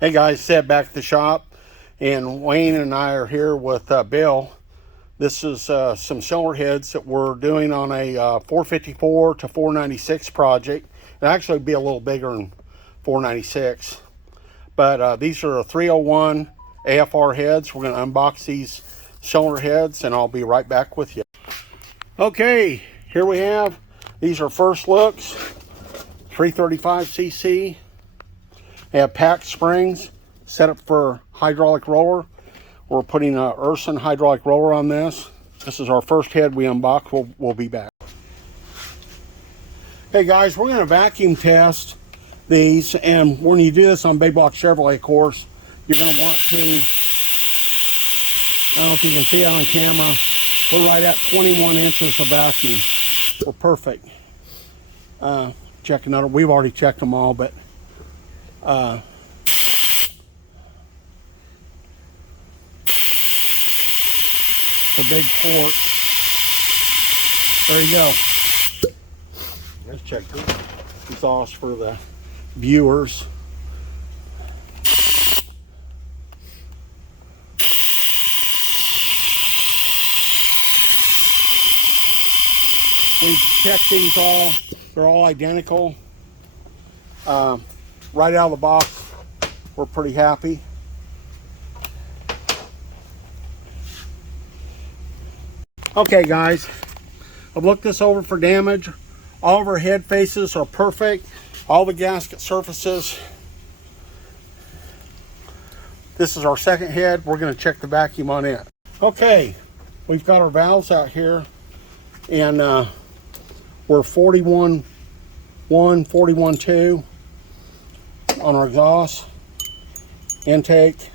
Hey guys, Seb back at the shop, and Wayne and I are here with Bill. This is some cylinder heads that we're doing on a 454 to 496 project. It'll actually be a little bigger than 496, but these are 301 AFR heads. We're going to unbox these cylinder heads, and I'll be right back with you. Okay, here we have. These are first looks. 335cc. They have packed springs set up for hydraulic roller. We're putting a Urson hydraulic roller on this. This is our first head we unbox. We'll be back. Hey guys, we're going to vacuum test these, and when you do this on big block Chevrolet, of course, you're going to want to, I don't know if you can see it on camera, we're right at 21 inches of vacuum. We're perfect. Check another, we've already checked them all, but it's a big port. There you go. Let's check the exhaust for the viewers. We've checked these all. They're all identical. Right out of the box, we're pretty happy. Okay guys, I've looked this over for damage. All of our head faces are perfect. All the gasket surfaces. This is our second head. We're going to check the vacuum on it. Okay, we've got our valves out here, and we're 41.1, 41.2 on our exhaust. Intake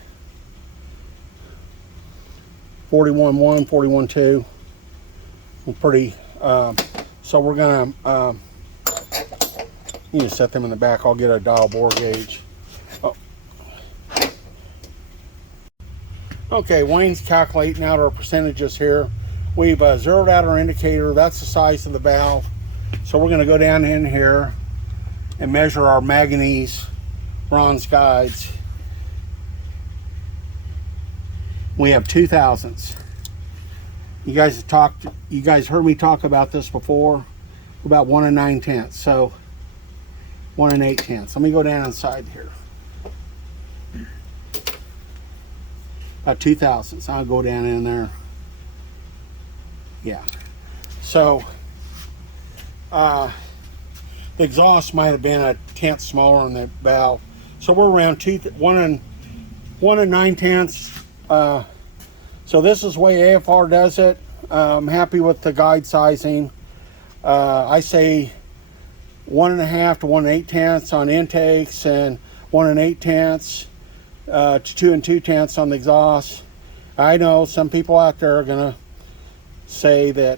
41.1, 41.2. We're pretty, so we're gonna, you can set them in the back. I'll get a dial bore gauge. Oh. Okay, Wayne's calculating out our percentages here. We've zeroed out our indicator. That's the size of the valve. So we're gonna go down in here and measure our manganese bronze guides. We have 2 thousandths. You guys heard me talk about this before, about 1 9/10. So 1 8/10. Let me go down inside here. About 2 thousandths. I'll go down in there. Yeah. So the exhaust might have been a tenth smaller on the valve. So we're around 1 9/10. So this is the way AFR does it. I'm happy with the guide sizing. I say 1.5 to 1 8/10 on intakes, and 1 8/10 to 2 2/10 on the exhaust. I know some people out there are gonna say that.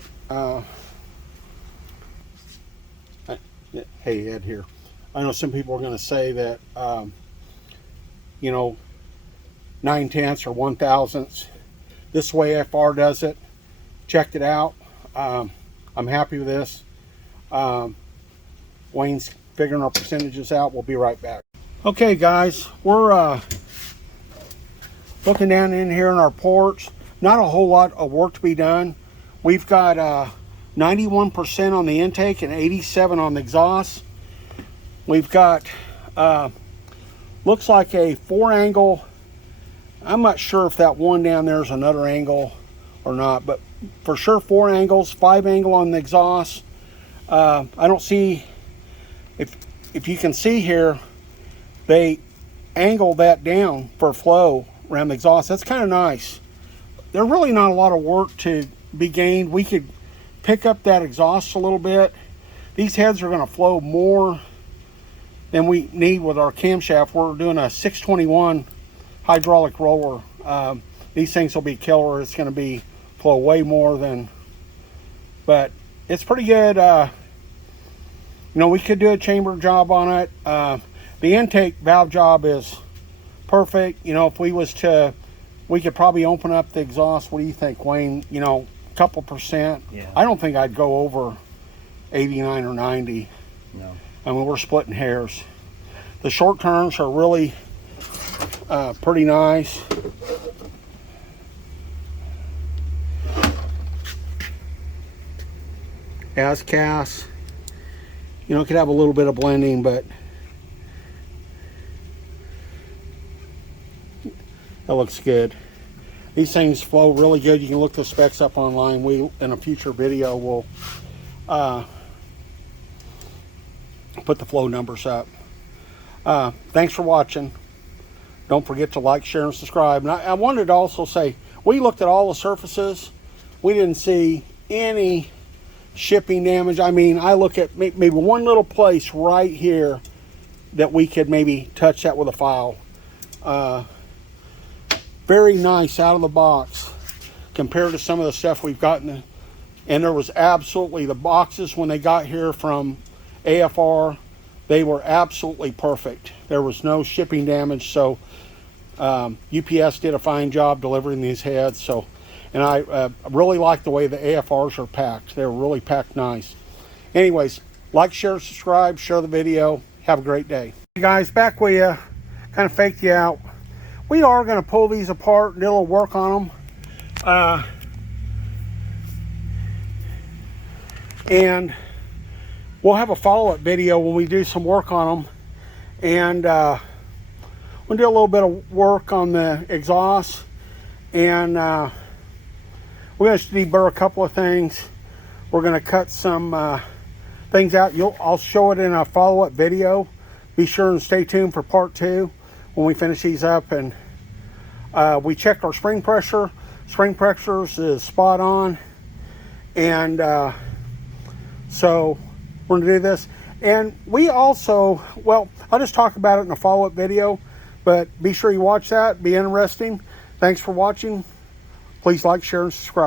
Hey Ed here. I know some people are gonna say that you know, 9/10 or 1 thousandths. This way AFR does it. Checked it out. I'm happy with this. Wayne's figuring our percentages out. We'll be right back. Okay guys, we're looking down in here in our ports. Not a whole lot of work to be done. We've got 91% on the intake and 87 on the exhaust. We've got looks like a 4-angle. I'm not sure if that one down there is another angle or not, but for sure 4 angles, 5-angle on the exhaust. I don't see, if you can see here, they angle that down for flow around the exhaust. That's kind of nice. There's really not a lot of work to be gained. We could pick up that exhaust a little bit. These heads are going to flow more than we need with our camshaft. We're doing a 621 hydraulic roller. These things will be killer. It's going to be flow way more than, but it's pretty good. You know, we could do a chamber job on it. The intake valve job is perfect. You know, if we was to, we could probably open up the exhaust. What do you think, Wayne? You know, a couple percent. Yeah. I don't think I'd go over 89 or 90. No. I mean, we're splitting hairs. The short turns are really pretty nice. As cast, you know, it could have a little bit of blending, but that looks good. These things flow really good. You can look the specs up online. We, in a future video, will put the flow numbers up. Thanks for watching. Don't forget to like, share, and subscribe. And I wanted to also say, we looked at all the surfaces. We didn't see any shipping damage. I mean, I look at maybe one little place right here that we could maybe touch that with a file. Very nice out of the box compared to some of the stuff we've gotten. And there was absolutely, the boxes when they got here from AFR, they were absolutely perfect. There was no shipping damage. So UPS did a fine job delivering these heads. So, and I really like the way the AFRs are packed. They're really packed nice. Anyways, like, share, subscribe, share the video. Have a great day. Hey guys, back with you. Kind of faked you out. We are going to pull these apart and do a little work on them. And we'll have a follow-up video when we do some work on them. And we'll do a little bit of work on the exhaust. And we're going to deburr a couple of things. We're going to cut some things out. I'll show it in a follow-up video. Be sure and stay tuned for part 2 when we finish these up. And we checked our spring pressure. Spring pressure is spot on. And so we're going to do this. And we also, well, I'll just talk about it in a follow-up video. But be sure you watch that. Be interesting. Thanks for watching. Please like, share, and subscribe.